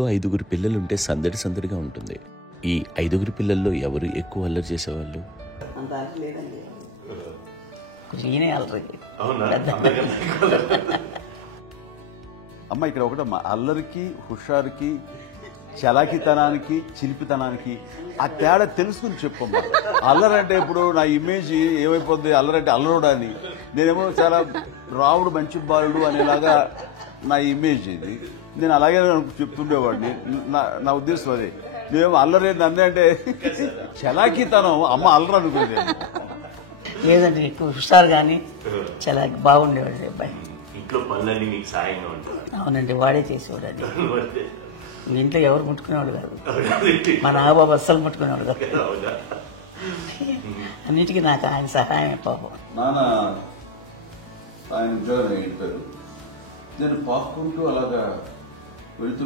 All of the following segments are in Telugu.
ఇంట్లో 5గురు పిల్లలుంటే సందడి సందడిగా ఉంటుంది. ఈ 5గురు పిల్లల్లో ఎవరు ఎక్కువ అల్లరి చేసేవాళ్ళు? అమ్మ ఇక్కడ ఒకటమ్మా, అల్లరికి, హుషారుకి, చలాకితనానికి, చిలిపితనానికి ఆ తేడా తెలుసుకుని చెప్పమ్మా. అల్లరంటే ఇప్పుడు నా ఇమేజ్ ఏమైపోద్ది, అల్లరంటే అల్లరుడు అని, నేనేమో చాలా రావుడు మంచి బాలుడు అనేలాగా నా ఇమేజ్ ఇది. నేను అలాగే చెప్తుండేవాడిని. నా ఉద్దేశం అదే. నేనేమో అల్లరే నన్నే అంటే చలాకితనం, అమ్మ అల్లరు అనుకునేది లేదంటే ఎక్కువ హుషారు కానీ చాలా బాగుండేవాడు అబ్బాయి. ఇంట్లో పనులన్నీ మీకు సాయంగా ఉంటాయి? అవునండి, వాడే చేసేవాడు. అది ఇంట్లో ఎవరు ముట్టుకునేవాడు కాదు, మా నాగబాబు అస్సలు ముట్టుకునేవాడు కాదు. అన్నిటికీ నాకు ఆయన సహాయం పాపం. నాన్న ఆయన ఉద్యోగం వెళ్ళిపోయారు. నేను పాక్కుంటూ అలాగా వెళుతూ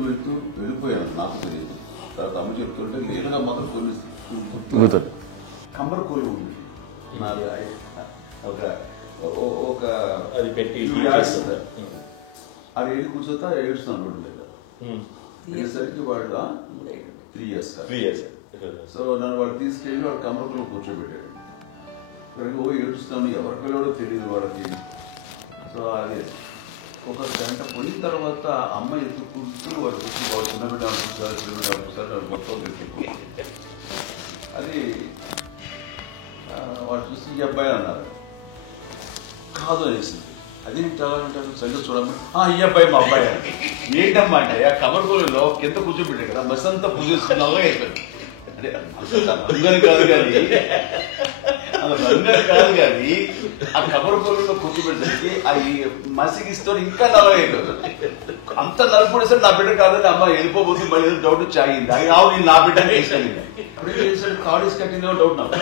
వెళ్ళిపోయాను. నాకు తెలియదు. తర్వాత అమ్మ చెప్తుంటే లేదుగా మాత్రం కొన్ని కమ్మరకోలు ఉంది ఒక అది పెట్టి అది ఏడు కూర్చోతా ఏడుస్తున్నాను రోడ్డు మీద. అయ్యేసరికి వాళ్ళు 3 years. సో నన్ను వాళ్ళు తీసుకెళ్ళి వాడు కమ్మరకులో కూర్చోబెట్టాడు. ఇక్కడికి ఏడుస్తాను, ఎవరి పిల్లడో తెలియదు వాళ్ళకి. సో అదే ఒక గంట పోయిన తర్వాత అమ్మ ఎత్తుకుంటూ వాడు వచ్చి వాడు చిన్నబిడ్డ అనుకుంటారు మొత్తం తెచ్చుకుంటారు. అది వాడు చూసి ఈ అబ్బాయి అన్నారు. కాదు అనేసింది. అదేంటారు సంగతి చూడమ్మా, ఈ అబ్బాయి మా అబ్బాయి అని. ఏంటమ్మా అంటే ఆ కమర్గోలులో కింద కూర్చోబెట్టాడు కదా, బస్ అంతా పూజిస్తున్నావా అయిపోయింది. అంటే రంగని కాదు కానీ ఆ కమర్గోలులో కూర్చోబెట్టడానికి ఆ మసిగిస్తూ ఇంకా నలవైపోయింది. అంత నలుపుడేసరి నా బిడ్డ కాదని అమ్మ వెళ్ళిపోబోతుంది. మళ్ళీ ఏదో డౌట్ వచ్చి ఆగింది. అది రావు నేను నా బిడ్డ వేసాను. కాలేజ్ కట్టిందో డౌట్ నాకు.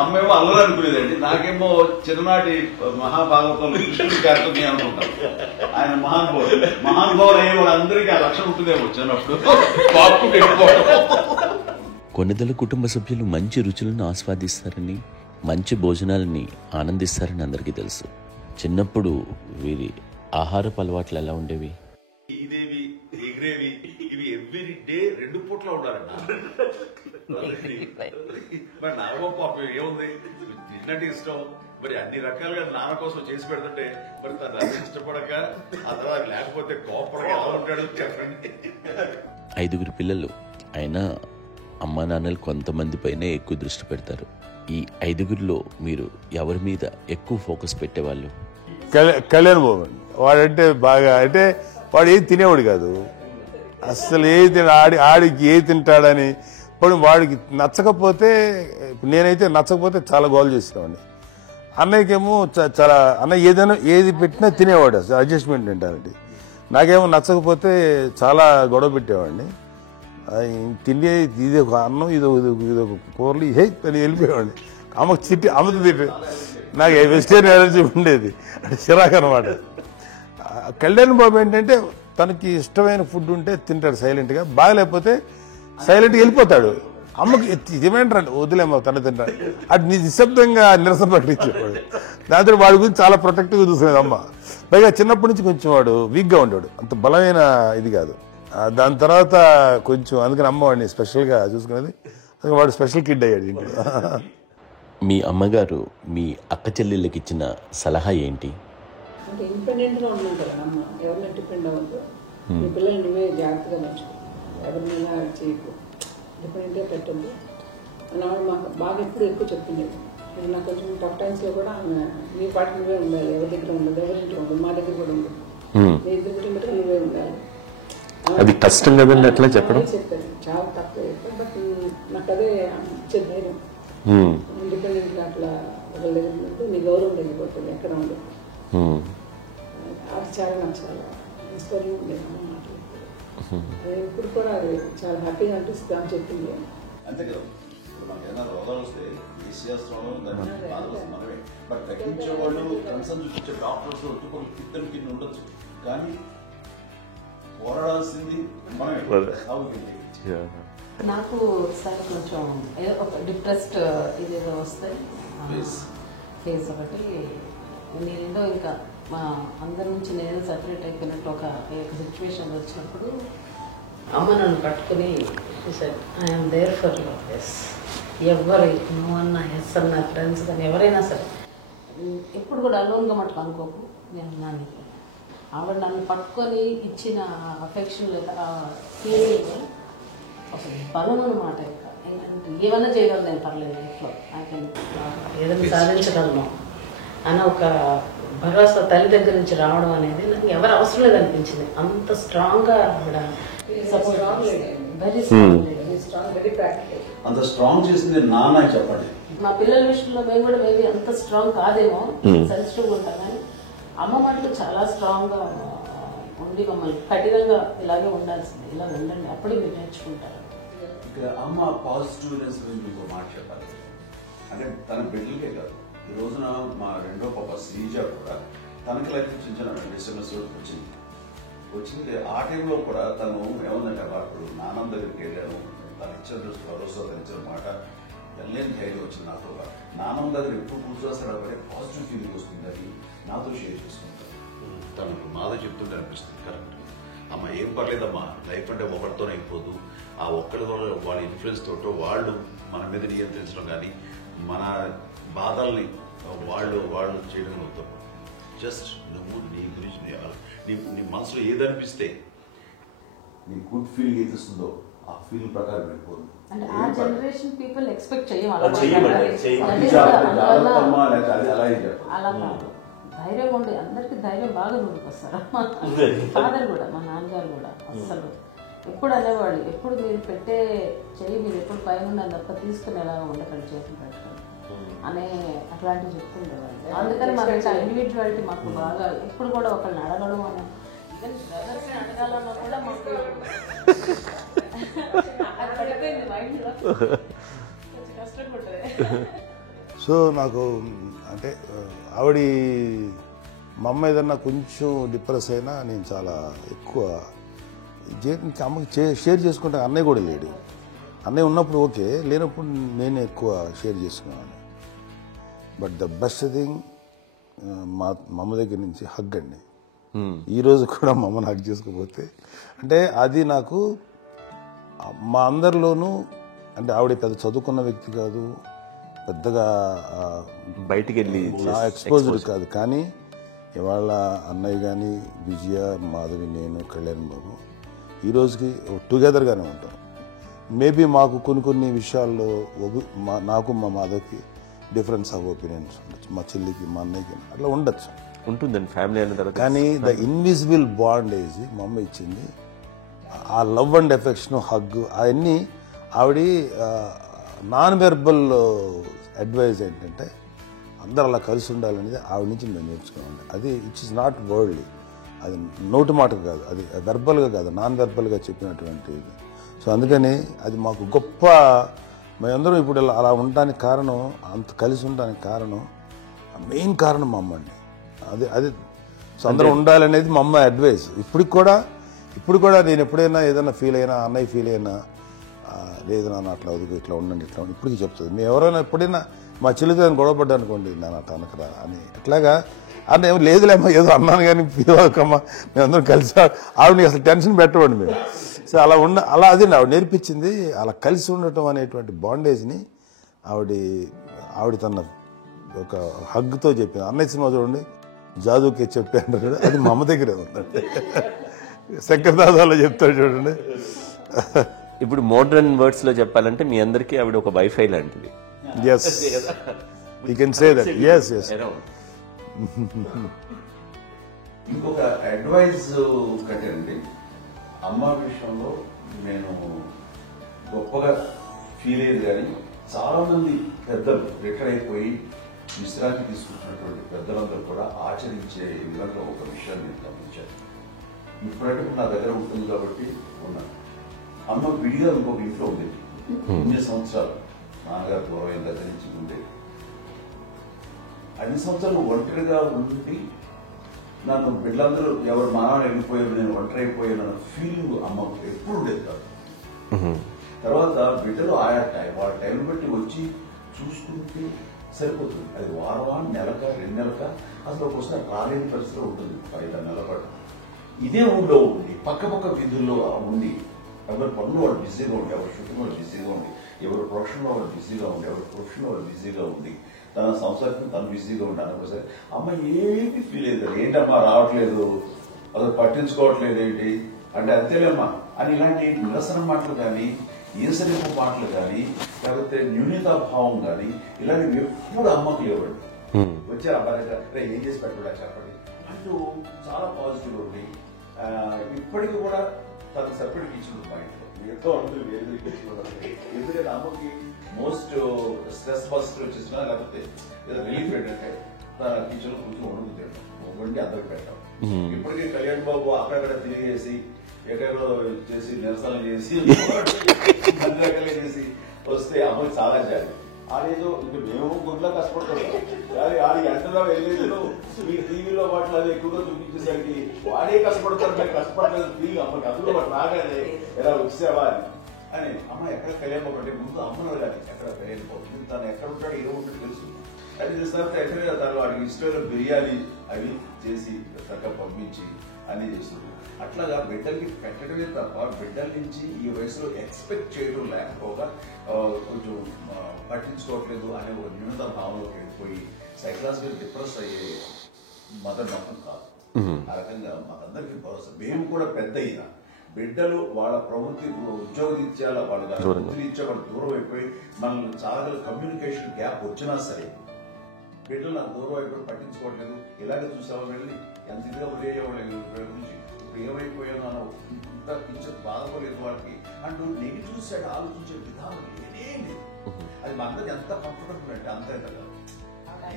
అమ్మేమో అల్లరు అనుకునేదండి, నాకేమో చిన్ననాటి మహాభాగవతం కృష్ణుడి కార్యక్రమం అనుకుంటాను. ఆయన మహానుభావులు అయ్యే వాళ్ళందరికీ ఆ లక్షణం ఉంటుందేమో చిన్నప్పుడు. కొన్నిదల కుటుంబ సభ్యులు మంచి రుచులను ఆస్వాదిస్తారని, మంచి భోజనాలని ఆనందిస్తారని అందరికీ తెలుసు. చిన్నప్పుడు వీరి ఆహారపు అలవాట్లు ఎలా ఉండేవి? ఇదేవి ఎగిరేవి ఇవి ఎవ్రీ డే 2 పూట్ల ఉండాలన్న. మరి నాగబాబు పాపం ఏముంది, తిన్నట్టు ఇష్టం. మరి అన్ని రకాలుగా నాన్న కోసం చేసి పెడుతుంటే మరి తను అది ఇష్టపడక ఆ తర్వాత లేకపోతే కోపడక ఎలా ఉంటాడు చెప్పండి. 5గురు పిల్లలు అయినా అమ్మా నాన్నలు కొంతమంది పైనే ఎక్కువ దృష్టి పెడతారు. ఈ 5గురిలో మీరు ఎవరి మీద ఎక్కువ ఫోకస్ పెట్టేవాళ్ళు? కళ్యాణ్ బాబు అండి. వాడంటే బాగా, అంటే వాడు ఏది తినేవాడు కాదు అసలు. ఆడికి ఏ తింటాడని ఇప్పుడు వాడికి నచ్చకపోతే, నేనైతే నచ్చకపోతే చాలా గోల్ చేసేవాడిని. అన్నయ్యకేమో చాలా అన్నయ్య ఏది పెట్టినా తినేవాడు, అసలు అడ్జస్ట్మెంట్ తింటానండి. నాకేమో నచ్చకపోతే చాలా గొడవ పెట్టేవాడిని. తిండి ఇది ఒక అన్నం, ఇదొక కూరలు అని వెళ్ళిపోయేవాడిని. అమ్మకు అమ్మతో తిట్టి నాకు వెజిటేరియన్ ఎలర్జీ ఉండేది, అంటే చిరాకు అనమాట. కళ్యాణ్ బాబు ఏంటంటే తనకి ఇష్టమైన ఫుడ్ ఉంటే తింటాడు సైలెంట్గా, బాగలేకపోతే సైలెంట్గా వెళ్ళిపోతాడు. అమ్మకి ఏమంటారు వదిలేమో తన తింటాడు, అది నిశ్శబ్దంగా నిరసన ప్రకటించేవాడు. దాంతో వాడి గురించి చాలా ప్రొటెక్టివ్గా చూసుకునేది అమ్మ. పైగా చిన్నప్పటి నుంచి కొంచెం వాడు వీక్గా ఉండేవాడు, అంత బలమైన ఇది కాదు. దాని తర్వాత కొంచెం అందుకని అమ్మ వాడిని స్పెషల్గా చూసుకునేది. వాడు స్పెషల్ కిడ్ అయ్యాడు ఇంట్లో. మీ అమ్మగారు మీ అక్క చెల్లెళ్ళకి ఇచ్చిన సలహా ఏంటి? అంటే ఇండిపెండెంట్గా ఉన్నాం కదా అమ్మ, ఎవరిని డిపెండ్ అవ్వద్దు, మీ పిల్లలు నువ్వే జాగ్రత్తగా నచ్చుకో, ఎవరినైనా చేయకు, డిపెండెంట్గా పెట్టద్దు అన్నవాడు మాకు బాగా ఎక్కువ చెప్తుండేది. నాకు కొంచెం టఫ్ టైమ్స్లో కూడా ఆమె నీ పాటు నువ్వే ఉండాలి, ఎవరి దగ్గర ఉండదు, ఎవరింట్లో ఉండదు, మా దగ్గర కూడా ఉండదు, నీ ఇద్దరు కుటుంబం నువ్వే ఉండాలి. అది కష్టం కదండి అట్లా చెప్పడం? చెప్పాను, చాలా తక్కువ చెప్పాను. బట్ నాకు అదే ఇచ్చే ధైర్యం. ఇండిపెండెంట్గా అట్లా ఒకరి దగ్గర ఉంటే నీ గౌరవం తగ్గిపోతుంది, ఎక్కడ ఉండదు. అది చాలా నాకు చాలా ఇన్స్పైరింగ్ ఉండేది అమ్మ మాటలు. అది ఇప్పుడు కూడా అది చాలా హ్యాపీగా అనిపిస్తుంది అని చెప్పింది. అంతే కదా, మనకేదైనా రోగాలు వస్తే మనమే, బట్ తగ్గించే వాళ్ళు కన్సర్న్ చూపించే డాక్టర్స్ ఒట్టుకోలు ఇద్దరు కింద ఉండొచ్చు, కానీ పోరాడాల్సింది మనమే. నాకు సార్ కొంచెం ఒక డిప్రెస్డ్ ఇదేదో వస్తే ఫేస్ ఒకటి, నేనేదో ఇంకా మా అందరి నుంచి నేను సపరేట్ అయిపోయినట్టు ఒక సిచ్యువేషన్ వచ్చినప్పుడు అమ్మ నన్ను పట్టుకుని I'm there for you yes, ఎవరు నువ్వు అన్నా ఎస్ అన్న ఫ్రెండ్స్ కానీ ఎవరైనా సరే ఎప్పుడు కూడా అలోన్గా మటుకు అనుకోకు, నేను నాన్న ఆవిడ నన్ను పట్టుకొని ఇచ్చిన అఫెక్షన్ లేదా ఫీలింగ్ అసలు బలం అన్నమాట. ఏమైనా చేయగలను నేను, పర్లేదు లైఫ్లో ఏదైనా సాధించగలను అని ఒక భరోసా తల్లి దగ్గర నుంచి రావడం అనేది నాకు ఎవరు అవసరం లేదు అనిపించింది. అంత స్ట్రాంగ్గా ఆవిడ support, very strong, very practical. అంత స్ట్రాంగ్ చేసింది నాన్న అని చెప్పండి. మా పిల్లల విషయంలో మేము కూడా మేబీ అంత స్ట్రాంగ్ కాదేమో, సెన్సిటివ్గా ఉంటాం, కానీ అమ్మ మటుకు చాలా స్ట్రాంగ్గా ఉండి మమ్మల్ని కఠినంగా ఇలాగే ఉండాల్సింది, ఇలా ఉండండి అప్పుడే మీరు నేర్చుకుంటారు. ఇక్కడ అమ్మ పాజిటివ్నెస్ గురించి ఇంకో మాట చెప్పాలి. అంటే తన బిడ్డలకే కాదు, ఈ రోజున మా రెండో పాప శ్రీజ కూడా తనకి లైఫ్ చిన్న డిస్టర్బెన్స్ వచ్చింది. ఆ టైంలో కూడా తను ఏమందంటే అప్పుడు నాన్నమ్మ దగ్గరికి వెళ్ళాను, తను ఇచ్చిన భరోసా, తను ఇచ్చిన మాట వెళ్ళలేని ధైర్యం వచ్చింది నాతో. నాన్నమ్మ దగ్గర ఎప్పుడు కూర్చోస్తాడు కాబట్టి పాజిటివ్ ఫీలింగ్ వస్తుందని నాతో షేర్ చేసుకుంటాను. తనకు మాతో చెప్తుంటే అనిపిస్తుంది కరెక్ట్, అమ్మ ఏం పర్లేదమ్మా, లైఫ్ అంటే ఒకరితోనే అయిపోదు, ఆ ఒక్కరితో వాళ్ళ ఇన్ఫ్లుయెన్స్ తోటో వాళ్ళు మన మీద నియంత్రించడం కానీ మన బాధల్ని వాళ్ళు చేయడం అవుతాం. జస్ట్ నువ్వు నీ గురించి నీ మనసులో ఏదనిపిస్తే నీ గుడ్ ఫీలింగ్ ఏదిస్తుందో ఆ ఫీలింగ్ ప్రకారం వెళ్ళిపోదు. అంటే ఆ జనరేషన్ పీపుల్ ఎక్స్పెక్ట్ అలా కాదు, ధైర్యం ఉండి అందరికి ధైర్యం బాగా ముందుకొస్తారు. ఫాదర్ కూడా, మా నాన్నగారు కూడా అస్సలు ఎప్పుడు అనేవాళ్ళు, ఎప్పుడు మీరు పెట్టే చెయ్యి మీరు ఎప్పుడు పైన తప్ప తీసుకుని ఎలా ఉండకండి, చేతులు పెట్టుకోండి అనే అట్లాంటివి చెప్తుండేవాళ్ళు. అందుకని మాకు ఇట్లా ఇండివిజువాలిటీ మాకు బాగా ఎప్పుడు కూడా ఒకళ్ళని అడగడం అని, ఈవెన్ బ్రదర్స్ని అడగాలన్నా కూడా మాకు అది పడిపోయింది మైండ్లో, కొంచెం కష్టపడ్డది. సో నాకు అంటే ఆవిడ మా అమ్మ ఏదన్నా కొంచెం డిప్రెస్ అయినా నేను చాలా ఎక్కువ అమ్మకి షేర్ చేసుకుంటే, అన్నయ్య కూడా లేడు, అన్నయ్య ఉన్నప్పుడు ఓకే, లేనప్పుడు నేనే ఎక్కువ షేర్ చేసుకున్నాను. బట్ ద బెస్ట్ థింగ్ మా అమ్మ దగ్గర నుంచి హగ్ అండి. ఈరోజు కూడా మా అమ్మని హగ్ చేసుకోకపోతే అంటే అది నాకు మా అందరిలోనూ, అంటే ఆవిడ పెద్ద చదువుకున్న వ్యక్తి కాదు, పెద్దగా బయటికి వెళ్ళి ఎక్స్పోజ్డ్ కాదు, కానీ ఇవాళ అన్నయ్య కానీ విజయ, మాధవి, నేను, కళ్యాణ్ బాబు ఈ రోజుకి టుగెదర్గానే ఉంటాం. మేబీ మాకు కొన్ని విషయాల్లో నాకు మా మాధవ్కి డిఫరెన్స్ ఆఫ్ ఒపీనియన్స్ ఉండొచ్చు, మా చెల్లికి మా అన్నయ్యకి అట్లా ఉండొచ్చు, ఉంటుందండి ఫ్యామిలీ అయిన తర్వాత. కానీ ద ఇన్విజిబుల్ బాండేజ్ మా అమ్మ ఇచ్చింది, ఆ లవ్ అండ్ ఎఫెక్షన్, హగ్, అవన్నీ ఆవిడ నాన్ వెర్బల్ అడ్వైజ్ ఏంటంటే అందరూ అలా కలిసి ఉండాలనేది ఆవిడ నుంచి మేము నేర్చుకున్నాం. అది ఇట్స్ ఇస్ నాట్ వర్డ్లీ, అది నోటి మాటకు కాదు, అది వెర్బల్గా కాదు, నాన్ వెర్బల్గా చెప్పినటువంటి ఇది. సో అందుకని అది మాకు గొప్ప, మేమందరం ఇప్పుడు అలా ఉండడానికి కారణం, అంత కలిసి ఉండడానికి కారణం, మెయిన్ కారణం మా అమ్మండి. అది సో అందరూ ఉండాలనేది మా అమ్మ అడ్వైస్. ఇప్పుడు కూడా నేను ఎప్పుడైనా ఏదైనా ఫీల్ అయినా, అన్నయ్య ఫీల్ అయినా, లేదు నాన్న అట్లా వదుకు, ఇట్లా ఉండండి, ఇట్లా ఉండి ఇప్పటికీ చెప్తుంది. మేము ఎవరైనా ఎప్పుడైనా మా చెల్లితో గొడవపడ్డా అనుకోండి, నాన్న అట్లా అనకరా అని, ఎట్లాగా అన్న ఏమో లేదులేమ్మా ఏదో అన్నాను కానీ ఫీల్ అవ్వకమ్మా, మేమందరం కలిసి ఆవిడని అసలు టెన్షన్ పెట్టవండి మేము. సో అలా అది ఆవిడ నేర్పించింది, అలా కలిసి ఉండటం అనేటువంటి బాండేజ్ని ఆవిడ తన ఒక హగ్తో చెప్పింది. అన్నయ్య సినిమా చూడండి, జాదుకే చెప్పాను చూడండి, అది మా అమ్మ దగ్గరే ఉందండి. శంకరదాదాలో చెప్తాడు చూడండి. ఇప్పుడు మోడర్న్ వర్డ్స్ లో చెప్పాలంటే మీ అందరికీ ఆవిడ ఒక వైఫై లాంటిది. Yes, you can say that. Yes yes. ఇంకొక అడ్వైజ్ కట్టండి, అమ్మ విషయంలో నేను గొప్పగా ఫీల్ అయ్యేది, కానీ చాలా మంది పెద్దలు రిటైర్ అయిపోయి విశ్రాంతి తీసుకుంటున్నటువంటి పెద్దలందరూ కూడా ఆచరించే విధంగా ఒక విషయాన్ని నేను గమనించాను. ఇప్పుడంటే నా దగ్గర ఉంటుంది కాబట్టి ఉన్నాను. అమ్మ విడిగా ఇంకొక ఇంట్లో ఉండేది, 9 సంవత్సరాలు నాన్నగారు పూర్వమైన దగ్గర నుంచి ఉండేది. 5 సంవత్సరాలు ఒంటరిగా ఉండి నన్ను బిడ్డలందరూ ఎవరు మానవ వెళ్ళిపోయారు, నేను ఒంటరి అయిపోయాను ఫీలింగ్ అమ్మకు ఎప్పుడు ఉండేది కాదు. తర్వాత బిడ్డలు ఆయా వాళ్ళ టైం బట్టి వచ్చి చూసుకుంటే సరిపోతుంది. అది వారమా, నెలక, 2 నెలక, అసలు ఒకసారి రాలేని పరిస్థితిలో ఉంటుంది. 5-6 నెలల పాటు ఇదే ఊళ్ళో ఉండి పక్క వీధుల్లో ఉండి ఎవరి పనులు వాళ్ళు బిజీగా ఉండి, ఎవరి షూటింగ్ వాళ్ళు బిజీగా ఉండి, ఎవరి ప్రొఫెషన్లో వాళ్ళు బిజీగా ఉండి, ఎవరి ప్రొఫెషన్లో వాళ్ళు బిజీగా ఉండి, తన సంసారం తను బిజీగా ఉండి అనుకోసరి అమ్మ ఏమి ఫీల్ అయ్యారు, ఏంటమ్మా రావట్లేదు, అసలు పట్టించుకోవట్లేదు ఏంటి అంటే అంతేలేమ్మా అని ఇలాంటి నిరసన మాటలు కానీ, ఈసరింపు మాటలు కానీ, లేకపోతే న్యూనతాభావం కానీ ఇలాంటివి ఎప్పుడు అమ్మకి లేవండి. వచ్చారు అబ్బాయి ఏం చేసి పెట్టడా చెప్పండి అంటూ చాలా పాజిటివ్ ఉంది. ఇప్పటికి కూడా తను సపరేట్ కిచెన్ మా ఇంట్లో ఎంతో ఉంటుంది. వేరే కిచెన్ ఎందుకంటే అమ్మకి మోస్ట్ స్ట్రెస్ బస్టర్ వచ్చేసినా లేకపోతే ఏదో రిలీఫ్ ఏంటంటే తన కిచెన్ లో కూర్చొని వండి అందరికి పెట్టాం. ఇప్పటికీ కళ్యాణ్ బాబు అక్కడక్కడ తిరిగేసి ఎక్కడో చేసి నిరసన చేసి రకాలు చేసి వస్తే అమ్మకి చాలా జాలి. ఆడేదో ఇంకా మేము గుడ్లో కష్టపడుతున్నాం కానీ ఆడి ఎంతలో వెళ్ళేదో మీ టీవీలో వాటిలో అది ఎక్కువగా చూపించేసరికి వాడే కష్టపడతారు, మేము కష్టపడలేదు ఫీల్ అమ్మకి. అందులో వాడు రాగానే ఎలా వచ్చావా అని అమ్మ ఎక్కడ కళ్యాణ్ బాబు అంటే ముందు అమ్మను కానీ ఎక్కడ కళ్యాణ్ బాబు తను ఎక్కడ ఉంటాడు, ఏ ఉంటుంది తెలుసు. అది తెలిసిన తర్వాత ఎక్కడ తను వాడికి ఇష్టమైన బిర్యానీ అవి చేసి చక్కగా పంపించి అన్ని చేస్తుంది. అట్లాగా బిడ్డలకి పెట్టడమే తప్ప బిడ్డల నుంచి ఈ వయసులో ఎక్స్పెక్ట్ చేయడం లేకపోగా కొంచెం పట్టించుకోవట్లేదు అనే ఒక న్యూనత భావంలోకి వెళ్ళిపోయి సైకలాజికల్ డిప్రెస్ అయ్యే మదర్ మొత్తం కాదు. ఆ రకంగా మాకందరికీ భరోసా. మేము కూడా పెద్ద అయినా బిడ్డలు వాళ్ళ ప్రవృత్తి ఉద్యోగరీత్యాల వాళ్ళ వృత్తిరీత్యా వాళ్ళు దూరం అయిపోయి మనల్ని చాలా కమ్యూనికేషన్ గ్యాప్ వచ్చినా సరే బిడ్డలు నాకు దూరం అయిపోయి పట్టించుకోవట్లేదు. ఇలాగే చూసేవాళ్ళు వెళ్ళి ఎంత ఇదిగా ఉదయ్యేవాళ్ళు గురించి ఇప్పుడు ఏమైపోయాను అని ఇంత కొంచెం బాధపడలేదు వాళ్ళకి అంటూ నెగిటివ్ సైడ్ ఆలోచించే విధానం ఏదేం లేదు. అది మా అందరికి ఎంత కంఫర్టబుల్ అంటే అంతే కదా.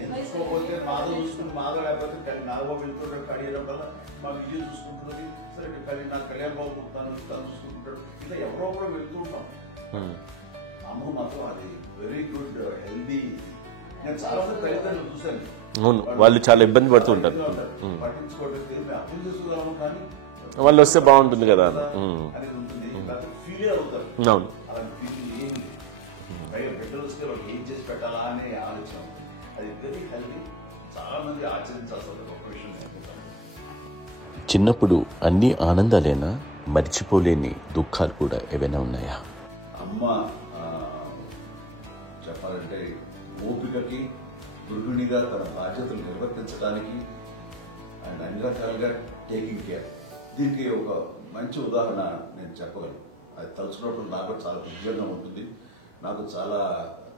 ఎందుకోకపోతే మాధవ్ చూసుకుని మాధవ్ లేకపోతే నాగబాబు వెళ్తుంటాడు కడియడం వల్ల మా విజయ్ చూసుకుంటున్నది సరే నాకు కళ్యాణ్ బాబు తను చూసుకుంటాడు. ఇలా ఎవరో కూడా వెళ్తూ ఉంటాం. అమ్మ మాత్రం అది వెరీ గుడ్ హెల్దీ. నేను చాలా మంది తల్లిదండ్రులు చూశాను, వాళ్ళు చాలా ఇబ్బంది పడుతూ ఉంటారు. పట్టించుకోవట్లేదు అర్థం చేసుకున్నాము కానీ వాళ్ళు వస్తే బాగుంటుంది కదా అనేది ఉంటుంది. ఫీల్ అవుతారు. అలాంటి ఫీలింగ్ ఏం లేదు. పైగా బిడ్డలు వస్తే వాళ్ళు ఏం చేసి పెట్టాలా అనే ఆలోచన. అది వెరీ హెల్దీ. చాలా మంది ఆచరించాల్సిన ఒక విషయం. చిన్నప్పుడు అన్ని ఆనందాలేనా, మర్చిపోలేని దుఃఖాలు కూడా ఏవైనా ఉన్నాయా? అమ్మ చెప్పాలంటే ఓపికకి, గృహిణిగా తన బాధ్యతలు నిర్వర్తించడానికి అండ్ అన్ని రకాలుగా టేకింగ్ కేర్. దీనికి ఒక మంచి ఉదాహరణ నేను చెప్పగలను. అది తలుచుకున్నప్పుడు నాకు చాలా ఉద్యోగంగా ఉంటుంది, నాకు చాలా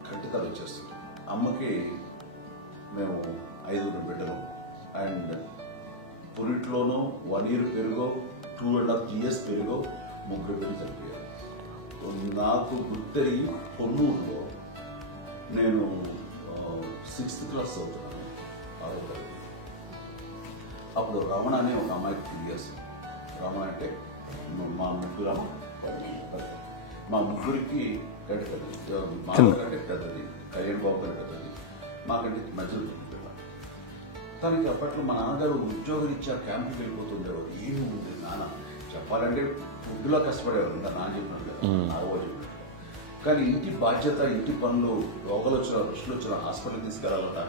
ఖండితాలు వచ్చేస్తుంది. అమ్మకి మేము 5 బిడ్డలు అండ్ పురిట్లోనూ 1 year పెరుగో 2.5 years పెరుగో 3 బిడ్డలు చనిపోయారు. నాకు గుర్తెరిగి పొన్నూరులో నేను 6th class చదువుతున్నాను, 6వ తరగతి. అప్పుడు రమణ అనే ఒక అమ్మాయికి 2 years. రమణ అంటే మా ముగ్గురికి కంటే పెద్దది, మాధవ్ కంటే పెద్దది, కళ్యాణ్ బాబు కంటే పెద్దది, మాకంటే మధ్యలో పిల్ల. తనకి అప్పట్లో మా నాన్నగారు ఉద్యోగరీత్యా క్యాంపుకి వెళ్ళిపోతుండేవారు. ఏమి ఉంది నాన్న చెప్పాలంటే ఫుడ్లో కష్టపడేవారు, ఇంకా నాన్న చెప్పినట్టు కదా, నాగో చెప్పినట్టు. కానీ ఇంటి బాధ్యత, ఇంటి పనులు, రోగాలు వచ్చిన రుచులు వచ్చిన హాస్పిటల్ తీసుకెళ్లాలట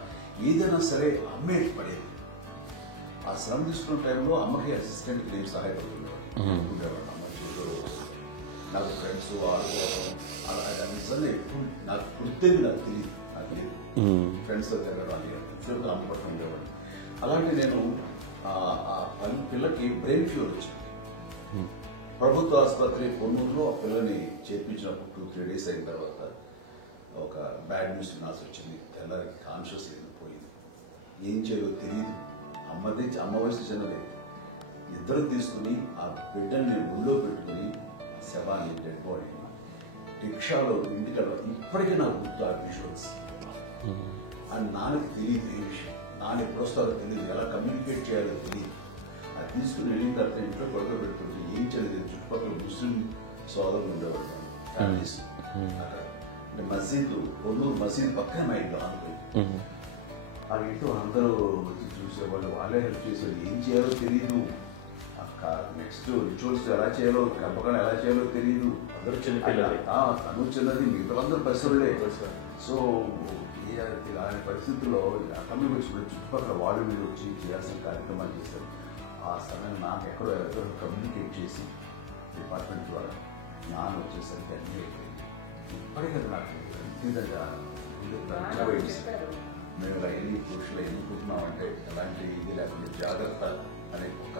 ఏదైనా సరే అమ్మే పడేది. ఆ శ్రమ తీసుకున్న టైంలో అమ్మకి అసిస్టెంట్కి నేను సహాయపడుతుండేవాడు. అమ్మ చేతిలో నాకు ఫ్రెండ్స్ ఆడుకోవడం అలా నిజంగా ఎప్పుడు నాకు గుర్తేది నాకు తెలియదు. ఫ్రెండ్స్తో తిరగడానికి ఫ్రెండ్స్ అమ్మ పట్టుకుని ఉండేవాడు. అలాంటి నేను ఆ పిల్లకి బ్రెయిన్ ఫ్యూర్ వచ్చింది. ప్రభుత్వ ఆసుపత్రి పొన్నూరులో ఆ పిల్లని చేర్పించినప్పుడు 2-3 days అయిన తర్వాత ఒక బ్యాడ్ న్యూస్ వినాల్సి వచ్చింది. తెల్లరికి కాన్షియస్ పోయింది. ఏం చేయాలో తెలియదు. అమ్మ వయసు చిన్నదే. ఇద్దరు తీసుకుని ఆ బిడ్డల్ని ఒళ్ళో పెట్టుకుని శవాన్ని, డెడ్ బాడీని రిక్షాలో ఇంటికి ఇప్పటికీ నాకు గుర్తు ఆ విజువల్స్. అని నాన్నకి తెలియదు ఏ విషయం, నాన్న ఎప్పుడు వస్తారో తెలియదు, ఎలా కమ్యూనికేట్ చేయాలో తెలియదు. అది తీసుకుని వెళ్ళిన తర్వాత ఇంట్లో గొడవ పెట్టుకుంటే ఏం చేయలేదు. చుట్టుపక్కల ముస్లిం సోదరులు ఉండేవాడు, ఫ్యామిలీస్. అక్కడ అంటే మసీదు, పొన్నూరు మసీదు పక్కనే మా ఇంట్లో అనుకుంది. ఆ ఇంట్లో అందరూ వచ్చి చూసేవాళ్ళు, వాళ్ళే హెల్ప్ చేసేవాళ్ళు. ఏం చేయాలో తెలియదు. ఆ నెక్స్ట్ రిచువల్స్ ఎలా చేయాలో, గర్భకాండ ఎలా చేయాలో తెలియదు. తను చిన్నది, మిగతాందరూ పసివాళ్ళే. సో అలాంటి పరిస్థితుల్లో అక్కడికి వచ్చి చుట్టుపక్కల వాళ్ళు మీరు వచ్చి చేయాల్సిన కార్యక్రమాలు చేశారు. ఆ సమయం నాకు ఎక్కడో కమ్యూనికేట్ చేసి డిపార్ట్మెంట్ ద్వారా నాన్న వచ్చేసరికి అన్నీ అయిపోయింది. ఇప్పటికీ నాకు ఎందుకంటే మేము ఇలా ఎన్ని పురుషులు ఎన్ని పుట్టినామంటే ఎలాంటి ఇది లేకుండా జాగ్రత్త అనే ఒక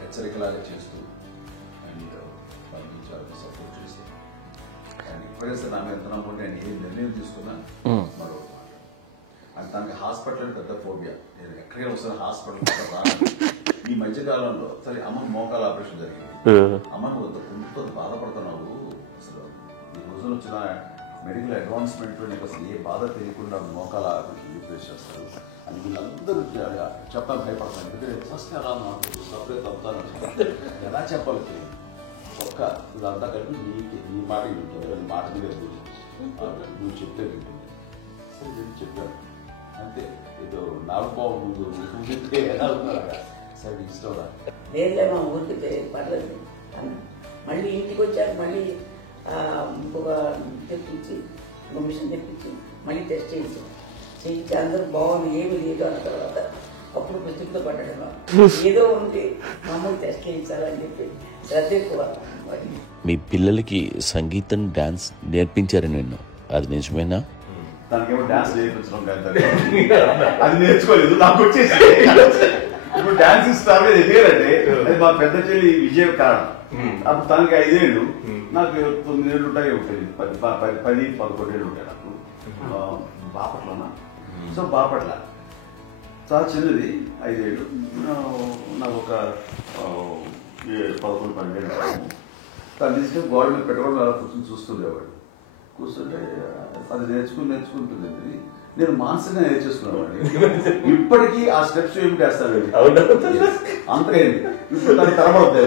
హెచ్చరికలాగా చేస్తూ అండ్ వాళ్ళకి చాలా సపోర్ట్ చేస్తాం. అండ్ ఇప్పుడైతే నా మీద ఎంత నమ్ముకుంటే నేను ఏ నిర్ణయం తీసుకున్నా మరో అది తనకి హాస్పిటల్ అంటే పెద్ద ఫోబియా. నేను ఎక్కడికైనా వస్తున్నా హాస్పిటల్ ఈ మధ్యకాలంలో సరే అమ్మ మోకాల ఆపరేషన్ జరిగింది. అమ్మ నువ్వు కొంత బాధపడుతున్నావు, అసలు ఈ రోజున వచ్చిన మెడికల్ అడ్వాన్స్మెంట్ నీకు అసలు ఏ బాధ తెలియకుండా మోకాల ఆపరేషన్ రీప్లేస్ చేస్తారు అని వీళ్ళందరూ చెప్పాలి భయపడతాను. ఎందుకంటే ఫస్ట్ అలా నాకు సపరేట్ అవుతాను ఎలా చెప్పాలి తెలియదు. ఒక్క ఇదంతా కలిపి నీ మాట వింటుంది, మాట మీద నువ్వు చెప్తే వింటుంది. సరే నేను చెప్పాను అంతే. ఏదో నాలుగు ముందు చెప్తే ఎలా ఉన్నారా సరే ఇష్టం లేదులే మా ఊరికి పర్లేదు. మళ్ళీ ఇంటికి వచ్చాక మళ్ళీ ఇంకొక తెప్పించి మిషన్ తెప్పించి మళ్ళీ టెస్ట్ చేయించి అందరూ బాగుంది ఏమి లేదు అన్న తర్వాత అప్పుడు ప్రతితో పట్టడం ఏదో ఉంది మామూలు టెస్ట్ చేయించాలని చెప్పి శ్రద్ధ ఎక్కువ. మీ పిల్లలకి సంగీతం డాన్స్ నేర్పించారని విన్నా, అది నిజమేనా? దానికేమో డాన్స్ నేర్పించడం కాదు, అది నేర్చుకోలేదు. నాకు వచ్చేసి ఇప్పుడు డాన్స్ ఇస్తారు ఎదిగారంటే అది మా పెద్ద చెల్లి విజయ కారణం. అప్పుడు తనకి 5 ఏళ్ళు, నాకు 9 ఏళ్ళు ఉంటాయి. 10-11 ఏళ్ళు ఉంటాయి నాకు. బాపట్లనా? సో బాపట్ల చాలా చిన్నది, 5 ఏళ్ళు. నాకు ఒక 11-12 ఏళ్ళు. తను తీసుకుని గోడ మీద పెట్టుకోవడం అలా కూర్చొని చూస్తుండేవాడు. కూర్చుంటే అది నేర్చుకుంటుంది. నేను మానసికంగా నేర్చేసుకున్నాను. ఇప్పటికీ ఆ స్టెప్స్ ఏమి చేస్తాను అంతే. ఇప్పుడు దాన్ని తరబడతాయి.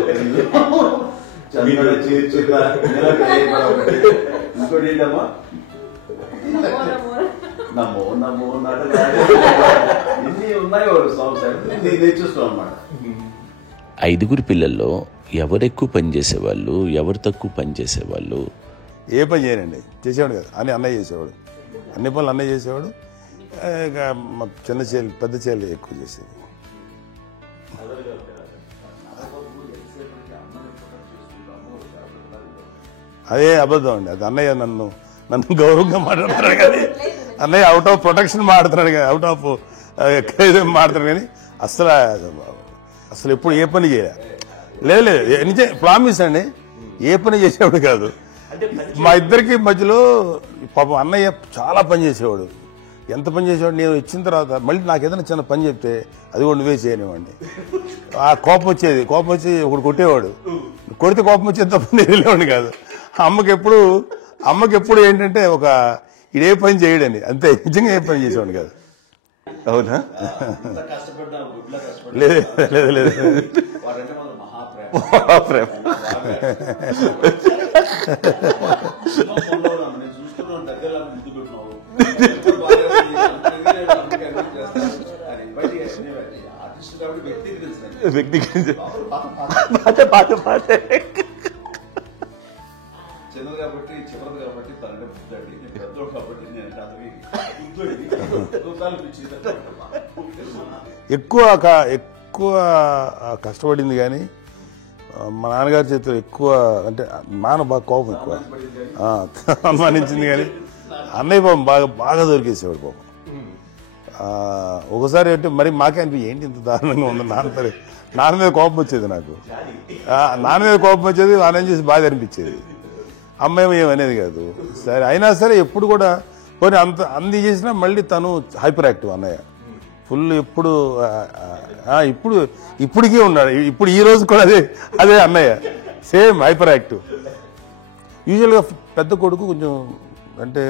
ఇంకోటి ఏంటమ్మా, నమో నమో ఎన్ని ఉన్నాయో సాంగ్స్ నేను నేర్చేస్తున్నాను అన్నమాట. 5 పిల్లల్లో ఎవరెక్కువ పని చేసేవాళ్ళు, ఎవరు తక్కువ పని చేసేవాళ్ళు? ఏ పని చేయనండి, చేసేవాడు కదా అని అన్నయ్య చేసేవాడు. అన్ని పనులు అన్నయ్య చేసేవాడు. ఇక మా చిన్న చేలు పెద్ద చేలు ఎక్కువ చేసేది. అదే అబద్ధం అండి. అది అన్నయ్య నన్ను గౌరవంగా మాట్లాడుతున్నాడు కానీ అన్నయ్య అవుట్ ఆఫ్ ప్రొటెక్షన్ మాట్లాడుతున్నాడు కానీ, అవుట్ ఆఫ్ మాట్లాడుతున్నాడు కానీ అసలు ఎప్పుడు ఏ పని చేయలే. లేదు ప్రామిస్ అండి, ఏ పని చేసేవాడు కాదు. మా ఇద్దరికి మధ్యలో పాపం అన్నయ్య చాలా పని చేసేవాడు. ఎంత పని చేసేవాడు, నేను ఇచ్చిన తర్వాత మళ్ళీ నాకు ఏదైనా చిన్న పని చెప్తే అది కూడా నువ్వే చేయనివ్వండి. ఆ కోపం వచ్చేది, కోపం వచ్చి ఒకడు కొట్టేవాడు. కొడితే కోపం వచ్చేది తప్ప నేను వెళ్ళేవాడిని కాదు. అమ్మకి ఎప్పుడు ఏంటంటే ఒక ఇదే పని చేయడని, అంతే. నిజంగా ఏ పని చేసేవాడిని కాదు. అవునా? లేదు లేదు లేదు మహాప్రేమ. చిన్నది కాబట్టి చివరిది కాబట్టి తనంటే బుద్ధండి, పెద్దోడు కాబట్టి నేను ఎక్కువ కష్టపడింది కానీ మా నాన్నగారి చేతిలో ఎక్కువ అంటే నాన్న బాగా కోపం ఎక్కువ అనుమానించింది కానీ అన్నయ్య పాపం బాగా దొరికేసేవాడు పాపం. ఒకసారి అంటే మరి మాకే అనిపి ఏంటి ఇంత దారుణంగా ఉంది నాన్న మీద కోపం వచ్చేది నాకు. నాన్న మీద కోపం వచ్చేది, నాన్న చేసి బాధ అనిపించేది. అమ్మాయి ఏమనేది కాదు. సరే అయినా సరే ఎప్పుడు కూడా పోనీ అంది చేసినా మళ్ళీ తను హైపర్ యాక్టివ్ అన్నయ్య ఫుల్. ఇప్పటికీ ఉన్నాడు. ఇప్పుడు ఈ రోజు కూడా అదే అన్నయ్య సేమ్ హైపర్ యాక్టివ్. యూజువల్గా పెద్ద కొడుకు కొంచెం అంటే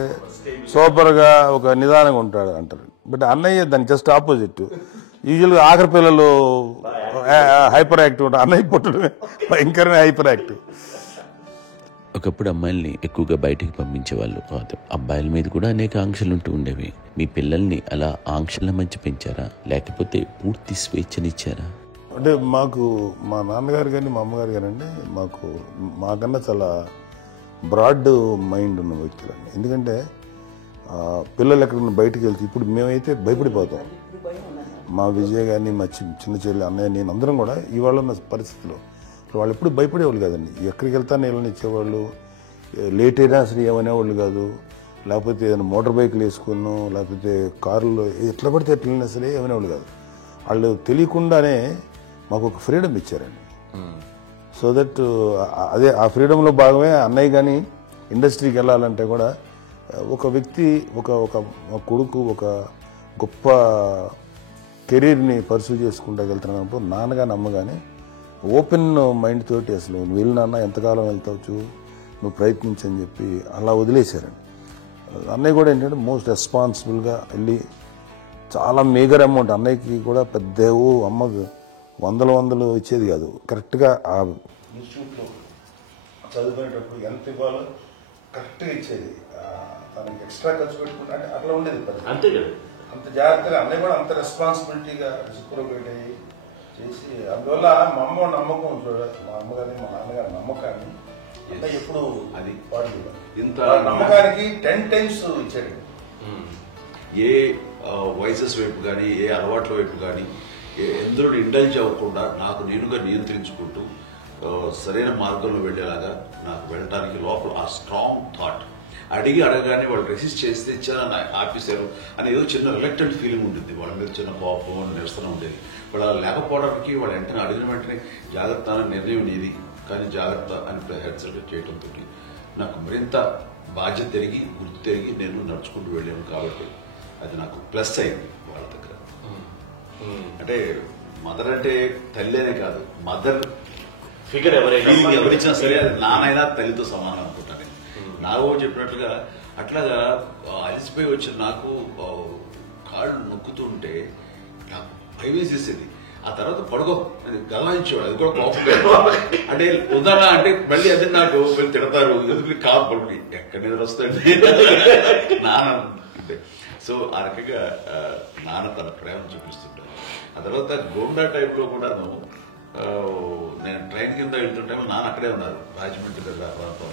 సూపర్గా ఒక నిదానంగా ఉంటాడు అంటారు. బట్ అన్నయ్య దానికి జస్ట్ ఆపోజిట్. యూజువల్గా ఆఖరి పిల్లలు హైపర్ యాక్టివ్ ఉంటారు, అన్నయ్య పుట్టడమే భయంకరమైన హైపర్ యాక్టివ్. ఒకప్పుడు అమ్మాయిల్ని ఎక్కువగా బయటికి పంపించేవాళ్ళు, అబ్బాయిల మీద కూడా అనేక ఆంక్షలు ఉంటూ ఉండేవి. మీ పిల్లల్ని అలా ఆంక్షల మధ్య పెంచారా, లేకపోతే పూర్తి స్వేచ్ఛనిచ్చారా? అంటే మాకు మా నాన్నగారు కానీ మా అమ్మగారు కానండి మాకన్నా చాలా బ్రాడ్ మైండ్ ఉన్న వ్యక్తులండి. ఎందుకంటే పిల్లలు ఎక్కడైనా బయటకు వెళ్తే ఇప్పుడు మేమైతే భయపడిపోతాం. మా విజయ్ కానీ మా చిన్న చెల్లి అన్నయ్య నేను అందరం కూడా ఇవాళ ఉన్న పరిస్థితిలో వాళ్ళు ఎప్పుడు భయపడేవాళ్ళు కాదండి. ఎక్కడికి వెళ్తాను వెళ్ళని ఇచ్చేవాళ్ళు, లేట్ అయినా అసలు ఏమనేవాళ్ళు కాదు. లేకపోతే ఏదైనా మోటార్ బైక్లు వేసుకున్నాం, లేకపోతే కారులో ఎట్లా పడితే ఎట్లా వెళ్ళినా సరే ఏమనేవాళ్ళు కాదు. వాళ్ళు తెలియకుండానే మాకు ఒక ఫ్రీడమ్ ఇచ్చారండి. సో దట్ అదే ఆ ఫ్రీడంలో భాగమే అన్నయ్య కానీ ఇండస్ట్రీకి వెళ్ళాలంటే కూడా ఒక వ్యక్తి ఒక కొడుకు ఒక గొప్ప కెరీర్ని పర్సూ చేసుకుంటూ వెళ్తున్నప్పుడు నాన్నగాని అమ్మగాని ఓపెన్ మైండ్ తోటి అసలు నువ్వు వెళ్ళినా ఎంతకాలం వెళ్తావు, నువ్వు ప్రయత్నించని చెప్పి అలా వదిలేశారండి. అన్నయ్య కూడా ఏంటంటే మోస్ట్ రెస్పాన్సిబుల్గా వెళ్ళి చాలా మేజర్ అమౌంట్ అన్నయ్యకి కూడా పెద్ద అమ్మకు వందలు ఇచ్చేది కాదు. కరెక్ట్గా ఆ ఇన్స్టిట్యూట్లో చదువుకునేటప్పుడు ఎంత ఇవ్వాలో కరెక్ట్గా ఇచ్చేది. తనకి ఎక్స్ట్రా ఖర్చు పెట్టుకుంటే అట్లా ఉండేది. అంతే కదా, అంత జాగ్రత్తగా అన్నయ్య కూడా అంత రెస్పాన్సిబిలిటీగా రిసిప్రోకేట్ అయ్యి చేసి అందువల్ల మా అమ్మ నమ్మకం చూడాలి. మా అమ్మగారిని మా నాన్నగారి నమ్మకాన్ని అంటే ఎప్పుడు అది పాడు ఇంత నమ్మకానికి 10 times ఇచ్చాడు. ఏ వయసెస్ వైపు కానీ ఏ అలవాట్ల వైపు కానీ ఎందులో ఇండల్జ్ అవ్వకుండా నాకు నేనుగా నియంత్రించుకుంటూ సరైన మార్గంలో వెళ్ళేలాగా నాకు వెళ్ళడానికి లోపల ఆ స్ట్రాంగ్ థాట్ అడగగానే వాళ్ళు రెసిస్ట్ చేస్తే ఇచ్చారని ఆపేశారు అని ఏదో చిన్న రిలక్టెంట్ ఫీలింగ్ ఉంటుంది. వాళ్ళ మీద చిన్న కోపం నిరసన ఉండేది. వాళ్ళు అలా లేకపోవడానికి వాళ్ళు వెంటనే అడిగిన వెంటనే జాగ్రత్త అనే నిర్ణయం నీది కానీ జాగ్రత్త అని హెచ్చరిక చేయడంతో నాకు మరింత బాధ్యత తిరిగి గుర్తు తిరిగి నేను నడుచుకుంటూ వెళ్ళాను. కాబట్టి అది నాకు ప్లస్ అయింది వాళ్ళ దగ్గర. అంటే మదర్ అంటే తల్లి అనే కాదు, మదర్ ఫిగర్ ఎవరిచ్చినా సరే అది నానైనా తల్లితో సమానం అనుకుంటాను. నాకు చెప్పినట్లుగా అట్లాగా అలసిపోయి వచ్చిన నాకు కాళ్ళు నొక్కుతుంటే నాకు భయం వేసేసేది. ఆ తర్వాత పడుకో గమనించేవాడు, అది కూడా కోపం. అంటే ఉదాహరణ అంటే మళ్ళీ అది నాకు తిడతారు, ఎందుకు కాదు పడుకుని ఎక్కడ నిద్ర వస్తుంది నాన్న అంటే. సో ఆ రకంగా నాన్న తన ప్రేమ చూపిస్తుంటాను. ఆ తర్వాత గోండా టైంలో కూడా నేను ట్రైన్ కింద వెళ్తుంటే నాన్న అక్కడే ఉన్నారు, రాజమండ్రి దగ్గర ప్రాంతం.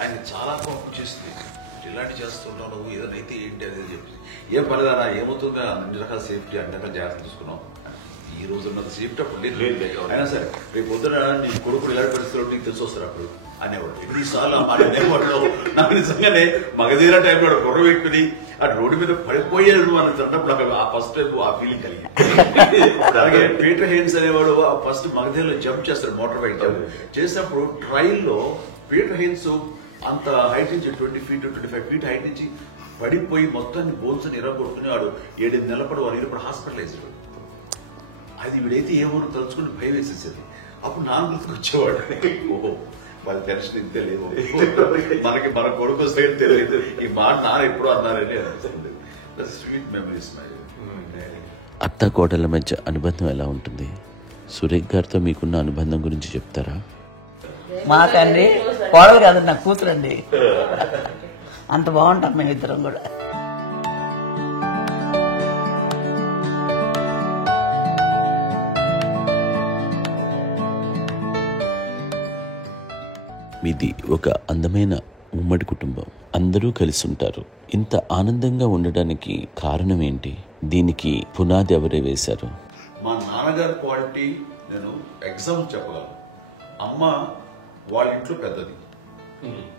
ఆయన చాలా కోపం చేస్తుంది, ఇలాంటి చేస్తున్నావు నువ్వు, ఏదైనా అయితే ఏంటి అనేది చెప్పి ఏం పర్లేదా ఏమవుతుందా అన్ని రకాల సేఫ్టీ అన్ని రకాల జాగ్రత్త తీసుకున్నాం. ఈ రోజు ఉన్నంత సేఫ్టీ అప్పుడు లేదు. అయినా సరే రేపు పొద్దున నీ కొడుకులు ఇలాంటి పరిస్థితుల్లో నీకు తెలిసి వస్తారు అప్పుడు అనేవాడు. ఎన్నిసార్లు అనేవాళ్ళు నాకు నిజంగానే మగధీర టైంలో గుర్ర పెట్టుకుని ఆ రోడ్డు మీద పడిపోయాడు అని తిన్నప్పుడు ఆ ఫస్ట్ టైం ఆ ఫీలింగ్ కలిగి. అలాగే పీటర్ హెయిన్స్ అనేవాడు ఫస్ట్ మగధీరలో జంప్ చేస్తాడు, మోటార్ బైక్ జంప్ చేసినప్పుడు ట్రైల్లో పీటర్ హెయిన్స్ అంత హైట్ నుంచి 20 feet 25 feet హైట్ నుంచి పడిపోయి మొత్తాన్ని బోన్స్ ఇరగొట్టుకుని వాడు 7 నెలపడు వాడు ఇప్పుడు హాస్పిటలైజ్. అది వీడైతే ఏమో తలుచుకుని భయం వేసేసేది. అప్పుడు నాన్న గుర్తుకు వచ్చేవాడు, ఓహో వాళ్ళ టెన్షన్ ఇంతే లేదు, మనకి మన కొడుకు వస్తే తెలియదు ఈ మాట నాన్న ఎప్పుడు అన్నారని అనిపిస్తుంది. Sweet memories. అత్త కోడళ్ళ మధ్య అనుబంధం ఎలా ఉంటుంది? సురేఖ్ గారితో మీకున్న అనుబంధం గురించి చెప్తారా? మాకండి కోడలు కాదు, నా కూతురండి. అంత బాగుంటాం మేము ఇద్దరం కూడా. మీది ఒక అందమైన ఉమ్మడి కుటుంబం, అందరూ కలిసి ఉంటారు. ఇంత ఆనందంగా ఉండడానికి కారణం ఏంటి? దీనికి పునాది ఎవరే వేశారు? మా నాన్నగారి క్వాలిటీ నేను ఎగ్జాంపుల్ చెప్పగలను. అమ్మ వాళ్ళ ఇంట్లో పెద్దది,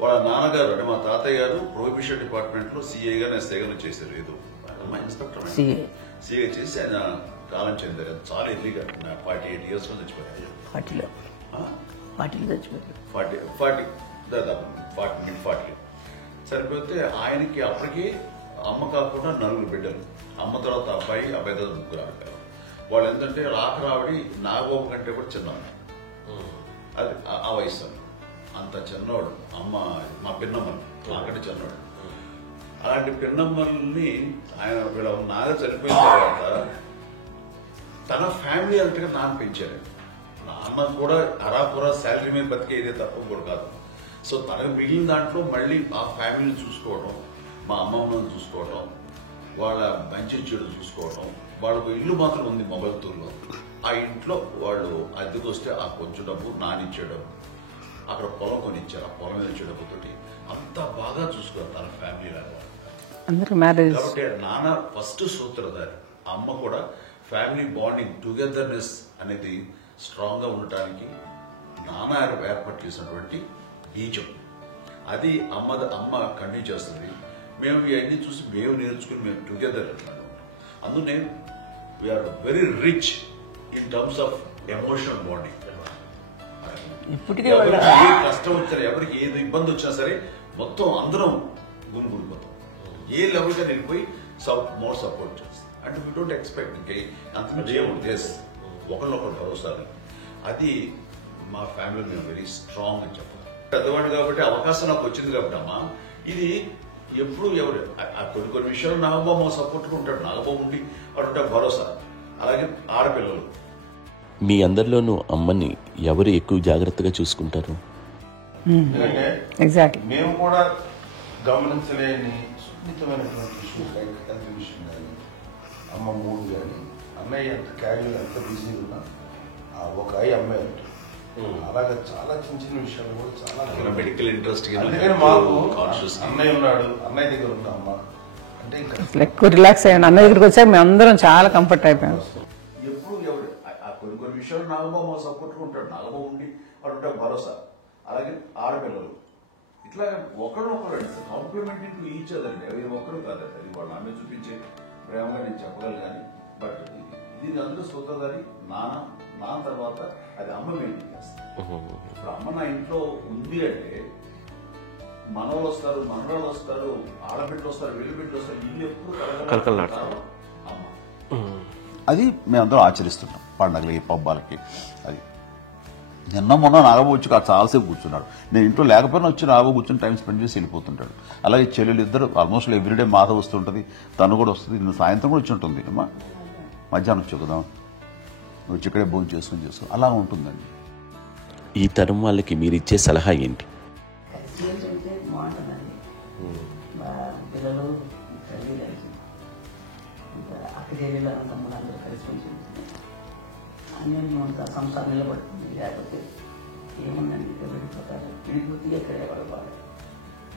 వాళ్ళ నాన్నగారు అంటే మా తాతయ్య గారు ప్రొహిబిషన్ డిపార్ట్మెంట్ లో సిఐ గారు ఎస్ఐ గారు చేశారు. ఏదో మా ఇన్స్పెక్టర్ సిఐ చేసి ఆయన కాలం చెందారు. చాలా ఎర్లీగా 48 years లో చచ్చిపోయారు. 40 సరిపోతే ఆయనకి అప్పటికి అమ్మ కాకుండా 4 బిడ్డలు. అమ్మ తర్వాత అబ్బాయి తర్వాత 3 ఆడపిల్లలు. వాళ్ళు ఏంటంటే రాకరావడి నాగోప కంటే కూడా చిన్న, అది ఆ వయసు అంత చిన్నవాడు. అమ్మ మా పిన్నమ్మని నాకంటే చిన్నవాడు. అలాంటి పిన్నమ్మల్ని ఆయన వీళ్ళ నాగ చనిపోయిన తర్వాత తన ఫ్యామిలీ అంతగా నాన్న పెంచారు. నాన్న కూడా అరాపురా శాలరీ మీద బతికేదే తప్ప కూడా కాదు. సో తనకు మిగిలిన దాంట్లో మళ్ళీ ఆ ఫ్యామిలీని చూసుకోవడం, మా అమ్మమ్మని చూసుకోవడం, వాళ్ళ మంచి చెడు చూసుకోవడం. వాళ్ళకు ఇల్లు మాత్రం ఉంది మొబైల్తూరులో, ఆ ఇంట్లో వాళ్ళు అద్దెకు వస్తే ఆ కొంచెం డబ్బు నానిచ్చే డబ్బు, అక్కడ పొలం కొనిచ్చారు, ఆ పొలం ఇచ్చే డబ్బుతోటి అంతా బాగా చూసుకున్నారు తన ఫ్యామిలీ లాగా. అందరూ మ్యారేజ్ కాబట్టి నాన్న ఫస్ట్ సూత్రధారి, అమ్మ కూడా ఫ్యామిలీ బాండింగ్ టుగెదర్నెస్ అనేది స్ట్రాంగ్ గా ఉండటానికి నాన్న ఏర్పాటు చేసినటువంటి బీజం. అది అమ్మ కంటిన్యూ చేస్తుంది. మేము ఇవన్నీ చూసి మేము నేర్చుకుని మేము టుగెదర్ అందునే we are very rich in terms of emotional bonding. ఇప్పటికే ఎవరికి ఏ కష్టం వచ్చినా, ఎవరికి ఏది ఇబ్బంది వచ్చినా సరే మొత్తం అందరం గురిపోతాం. ఏ లెవెల్ గా వెళ్ళిపోయి మోర్ సపోర్ట్ చేస్తాం. అంటే వీ డోంట్ ఎక్స్పెక్ట్ అంతమంది ఏముంది ఒకరినొకరు భరోసాలు. అది మా ఫ్యామిలీ మేము వెరీ స్ట్రాంగ్ అని చెప్పాలి. పెద్దవాడు కాబట్టి అవకాశం నాకు వచ్చింది కాబట్టి అమ్మా, ఇది ఎప్పుడు ఎవరు కొన్ని విషయాలు నాగబాబు సపోర్ట్గా ఉంటాడు, నాగబాబు ఉండి వాడు ఉంటాడు భరోసా. అలాగే ఆడపిల్లలు మీ అందరిలోనూ అమ్మని ఎవరు ఎక్కువ జాగ్రత్తగా చూసుకుంటారు? ఎందుకంటే ఎగ్జాక్ట్లీ మేము కూడా గమనించలేని సున్నితమైనటువంటి విషయం, హెల్త్ విషయం కానీ, అమ్మ మూడు కానీ, అన్నయ్య ఎంత క్యారీగా ఎంత బిజీగా ఉన్నా ఒక అమ్మాయి ఉంటుంది. అలాగే చాలా చిన్న చిన్న విషయాలు కూడా చాలా మెడికల్ ఇంట్రెస్ట్. అందుకని మాకు అన్నయ్య ఉన్నాడు, అన్నయ్య దగ్గర ఉన్న అమ్మ అంటే ఇంకా ఎక్కువ రిలాక్స్ అయ్యాను. అన్న దగ్గరికి వచ్చాక మేము అందరం చాలా కంఫర్ట్ అయిపోయాం. ఎప్పుడు ఎవరు కొన్ని విషయాలు నాగబాబు సపోర్ట్గా ఉంటాడు, నాగబాబు ఉండి వాడు ఉంటాడు భరోసా. అలాగే ఆడపిల్లలు ఇట్లా ఒకరినొకరు కాంప్లిమెంటింగ్ టు ఈచ్ అదర్ అండి. అవి ఒక్కరు కాదండి, అది వాళ్ళు ఆమె చూపించే ప్రేమగా నేను చెప్పగలను. కానీ బట్ దీని అందరూ సూత్రధారి నాన్న తర్వాత అది అమ్మ మెయింటైన్ చేస్తారు. ఇప్పుడు అమ్మ నా ఇంట్లో ఉంది అంటే మనవాళ్ళు వస్తారు, మనరాళ్ళు వస్తారు, ఆడబిడ్డలు వస్తారు, వెల్లుబిడ్డలు వస్తారు, ఇల్లు ఎప్పుడు అమ్మ. అది మేమందరం ఆచరిస్తున్నాం పండగలకి, పబ్బాలకి. అది నిన్న మొన్న నాగబాబు వచ్చి చాలాసేపు కూర్చున్నాడు. నేను ఇంట్లో లేకపోయినా వచ్చి నాగబాబు కూర్చొని టైం స్పెండ్ చేసి వెళ్ళిపోతుంటాడు. అలాగే చెల్లెలు ఇద్దరు ఆల్మోస్ట్ ఎవ్రీడే మాత వస్తుంటుంది, తను కూడా వస్తుంది. నిన్న సాయంత్రం కూడా వచ్చి ఉంటుంది. అమ్మా మధ్యాహ్నం వచ్చి కదా వచ్చి ఇక్కడే భోజనం చేసుకుని అలా ఉంటుందండి. ఈ తరం వాళ్ళకి మీరు ఇచ్చే సలహా ఏంటి? ఏంటంటే బాగుంటుందండి. పిల్లలు తల్లి కలిసి ఇంకా అక్కడేళ్ళ తమ్ముడు అందరూ కలిసి మంచి అన్నీ అంతా సంసారం నిలబడుతుంది. లేకపోతే ఏముందండి ఇక్కడ వెళ్ళిపోతారు, విడిపోతే ఎక్కడే పడవాలి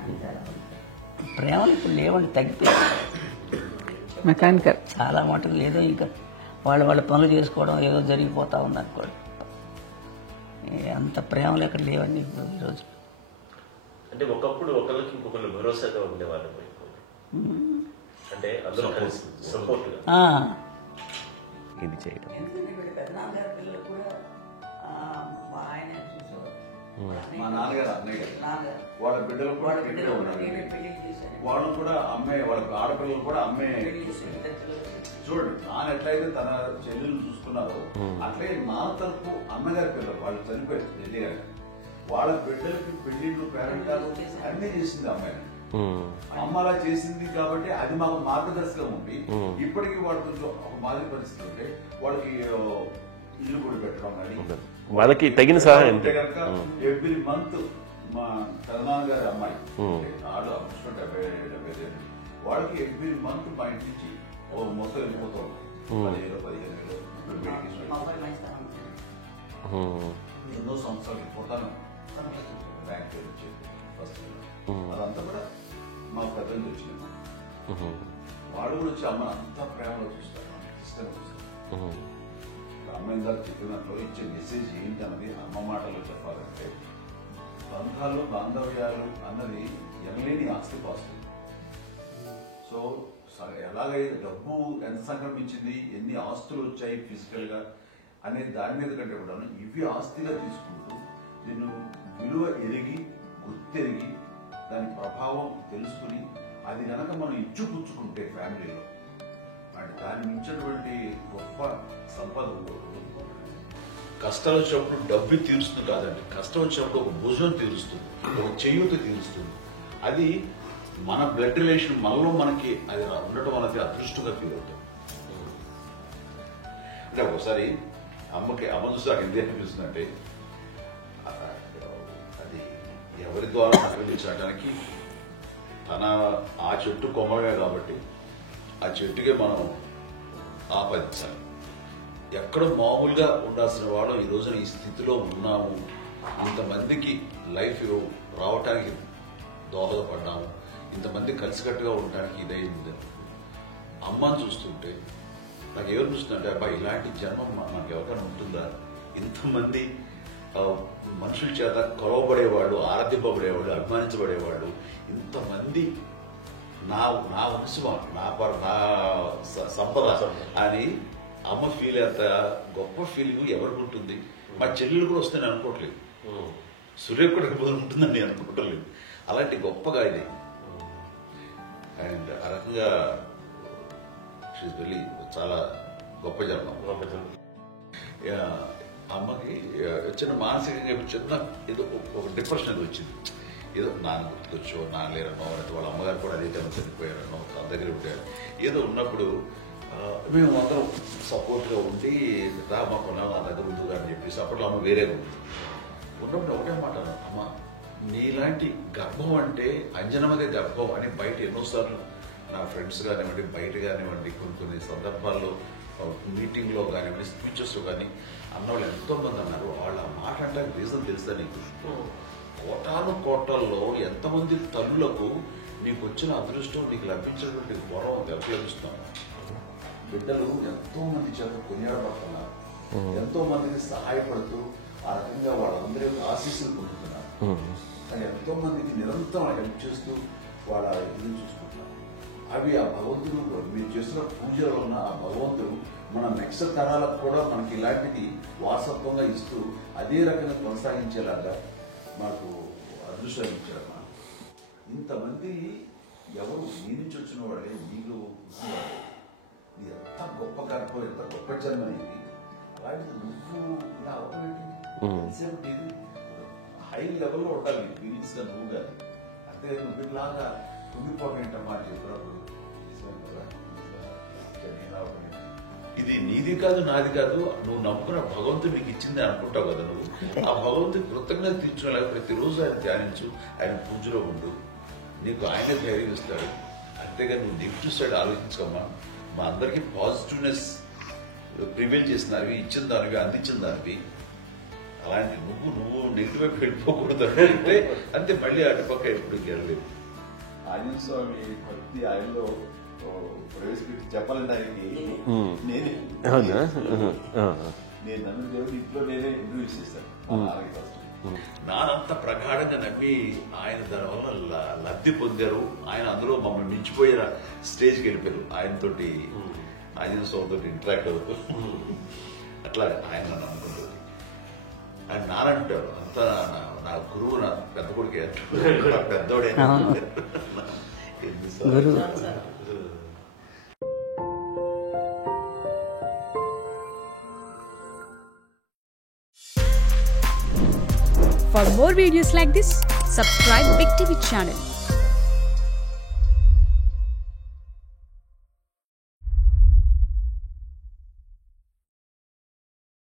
అంటే ప్రేమలు ఇప్పుడు లేవండి, తగ్గిపోయాయి. మెకానికల్ చాలా మటుకు లేదో ఇంకా వాళ్ళ పనులు చేసుకోవడం ఏదో జరిగిపోతా ఉంది అనుకోండి. అంత ప్రేమలు ఎక్కడ లేవండి ఇప్పుడు ఈరోజు. అంటే ఒకప్పుడు ఒకరికి ఇంకొకరు భరోసాగా ఉండేవాళ్ళు, అంటే అందరూ కలిసి సపోర్ట్గా ఇది చేయడం. మా నాన్నగారు అన్నయ్య గారు వాళ్ళ బిడ్డలు కూడా ఇక్కడే ఉన్నారు. వాళ్ళు కూడా అమ్మాయి, వాళ్ళ ఆడపిల్లలు కూడా అమ్మాయి. చూడండి నాన్న ఎట్లయితే తన చెల్లెలు చూసుకున్నారో అట్లే నాన్న తరపు అమ్మగారి పిల్లలు వాళ్ళు చనిపోయారు చెల్లి గారు, వాళ్ళ బిడ్డలకి పెళ్లిళ్ళు పేరెంటాలు అన్ని చేసింది అమ్మాయి. అమ్మ అలా చేసింది కాబట్టి అది మాకు మార్గదర్శకం ఉంది. ఇప్పటికీ వాళ్ళు కొంచెం ఒక మాదిరి పరిస్థితి ఉంటే వాళ్ళకి ఇల్లు కూడా పెట్టడం కానీ వాళ్ళకి తగిన సహాయం కనుక ఎవ్రీ మంత్ మా పెదనాన్నగారి అమ్మాయి ఆడు 70 వాళ్ళకి ఎవ్రీ మంత్ మా ఇంటి నుంచి మొత్తం వెళ్ళిపోతాం 15,000 ఎన్నో సంవత్సరాలు వెళ్ళిపోతాను. బ్యాంక్ ఫస్ట్ అదంతా కూడా మా పెద్దలు వచ్చింది. వాడు కూడా వచ్చి అమ్మ అంతా ప్రేమలో చూస్తారు, ఇష్టంగా చూస్తారు. అమ్మాయి గారు చెప్పినట్లు ఇచ్చే మెసేజ్ ఏంటి అన్నది అమ్మ మాటలో చెప్పాలంటే బంధాలు బాంధవ్యాలు అన్నది ఎనలేని ఆస్తి పాస్తులు. సో ఎలాగైతే డబ్బు ఎంత సంక్రమించింది, ఎన్ని ఆస్తులు వచ్చాయి ఫిజికల్ గా అనే దాని మీద కంటే కూడా ఇవి ఆస్తిగా తీసుకుంటూ దీన్ని విలువ ఎరిగి గుర్తెరిగి దాని ప్రభావం తెలుసుకుని అది కనుక మనం ఇచ్చుపుచ్చుకుంటే ఫ్యామిలీలో అంటే దాన్ని మించినటువంటి గొప్ప సంపద. కష్టాలు వచ్చినప్పుడు డబ్బు తీరుస్తుంది కాదండి, కష్టం వచ్చినప్పుడు ఒక భుజం తీరుస్తుంది, ఒక చేయూత తీరుస్తుంది. అది మన బ్లడ్ రిలేషన్ మనలో మనకి అది ఉండటం అనేది అదృష్టంగా ఫీల్ అవుతాం. అంటే ఒకసారి అమ్మ చూసి నాకు ఎందుకు అనిపిస్తుందంటే అది ఎవరి ద్వారా సంక్రమించడానికి తన ఆ చెట్టు కొమ్మగా కాబట్టి ఆ చెట్టుకే మనం ఆపాదించాలి. ఎక్కడో మామూలుగా ఉండాల్సిన వాళ్ళం ఈ రోజున ఈ స్థితిలో ఉన్నాము, ఇంతమందికి లైఫ్ రావటానికి దోహదపడ్డాము, ఇంతమంది కలిసికట్టుగా ఉండడానికి ఇదైంది. అమ్మని చూస్తుంటే నాకు ఎవరు చూస్తుంటే అబ్బా ఇలాంటి జన్మం నాకు ఎవరికైనా ఉంటుందా, ఇంతమంది మనుషుల చేత కొలవబడేవాళ్ళు, ఆరాధింపబడేవాళ్ళు, అభిమానించబడేవాళ్ళు, ఇంతమంది నా వంశం, నా సంపద అని అమ్మ ఫీల్ అంత గొప్ప ఫీలింగ్ ఎవరికి ఉంటుంది. మా చెల్లెలు కూడా వస్తే నేను అనుకోవట్లేదు, సూర్య కూడా ఉంటుందని నేను అనుకోవట్లేదు. అలాంటి గొప్పగా ఇది. అండ్ ఆ రకంగా వెళ్ళి చాలా గొప్ప జన్మ. అమ్మకి చిన్న మానసికంగా చిన్న ఏదో ఒక డిప్రెషన్ అది వచ్చింది. ఏదో నాన్న గుర్తుకొచ్చో, నాన్న లేరనో, వాళ్ళ అమ్మగారు కూడా అదే టైం చనిపోయారనో, తన దగ్గర ఉంటారు. ఏదో ఉన్నప్పుడు మేము అందరం సపోర్ట్గా ఉండి రామా కొన్నాం నా దగ్గర ఉంటుందా అని చెప్పేసి అప్పట్లో అమ్మ వేరే ఉంది. ఉన్నప్పుడు ఒకటే మాట, అమ్మ నీలాంటి గర్భం అంటే అంజనమదే గర్భం అని బయట ఎన్నోసార్లు నా ఫ్రెండ్స్ కానివ్వండి, బయట కానివ్వండి, కొన్ని సందర్భాల్లో మీటింగ్లో కానివ్వండి, స్పీచెస్లో కానీ అన్నవాళ్ళు ఎంతోమంది అన్నారు. వాళ్ళ మాట అంటే రీజన్ తెలుసా నీకు? కోటాను కోటల్లో ఎంతమంది తల్లులకు నీకు వచ్చిన అదృష్టం, నీకు లభించినటువంటి గౌరవం ఎవరు లభిస్తున్నావు? బిడ్డలు ఎంతో మంది చేత కొనియాడబడుతున్నారు, ఎంతో మందికి సహాయపడుతూ ఆ రకంగా వాళ్ళందరి యొక్క ఆశీస్సులు పొందుతున్నారు. కానీ ఎంతో మందికి నిరంతరం హెల్ప్ చేస్తూ వాళ్ళ ఇది చూసుకుంటున్నారు. అవి ఆ భగవంతుడు మీరు చేస్తున్న పూజలో ఉన్న ఆ భగవంతుడు మన నెక్స్ట్ తరాలకు కూడా మనకి ఇలాంటిది వారసత్వంగా ఇస్తూ అదే రకంగా కొనసాగించేలాగా మాకు అదృష్టాన్ని ఇచ్చారు. ఇంతమంది ఎవరు నీ నుంచి వచ్చిన వాడే, నీకు నీ ఎంత గొప్ప గర్భం, ఎంత గొప్ప జన్మ అనేది. అలాంటిది నువ్వు ఇలా అవకాశం హై లెవెల్లో ఉండాలి ఫీలింగ్స్ గా నువ్వు కానీ. అంటే నువ్వు ఇలాగా కుంగిపోకంటమ్మా చెప్పినప్పుడు ఇది నీది కాదు, నాది కాదు, నువ్వు నమ్ముకున్న భగవంతుడు నీకు ఇచ్చింది అనుకుంటావు కదా. నువ్వు ఆ భగవంతుడి కృతజ్ఞత తీర్చుకోలేక ప్రతిరోజు ఆయన ధ్యానించు, ఆయన పూజలో ఉండు, నీకు ఆయనే ధైర్యం ఇస్తాడు. అంతేగా నువ్వు నెగిటివ్ సైడ్ ఆలోచించకమ్మా. మా అందరికీ పాజిటివ్నెస్ ప్రివైల్ చేసిన దానివి, ఇచ్చిన దానివి, అందించిన దానివి. అలాంటి నువ్వు నెగిటివ్ వైపు వెళ్ళిపోకూడదు అంటే అంతే. మళ్ళీ అటుపక్క ఎప్పుడు గెలలేదు. ఆంజనేయ స్వామి భక్తి ఆయనలో ప్రవేశపెట్టి చెప్పాలంటే ఆయనకి నేనే నన్ను దేవుడు ఇంట్లో నేనే ఇంట్రడ్యూస్ చేస్తాను. నానంత ప్రగాఢంగా నమ్మి ఆయన దాని వల్ల లబ్ధి పొందారు. ఆయన అందులో మమ్మల్ని మించిపోయిన స్టేజ్కి వెళ్ళిపోయారు. ఆయనతోటి ఆంజనేయ స్వామితో ఇంటరాక్ట్ అవుతూ అట్లా ఆయన నమ్ముకుంటుంది. ఆయన నానంటారు అంతా నా గురువు, నా పెద్ద కొడుకే, పెద్దోడే. For more videos like this, subscribe Big TV channel.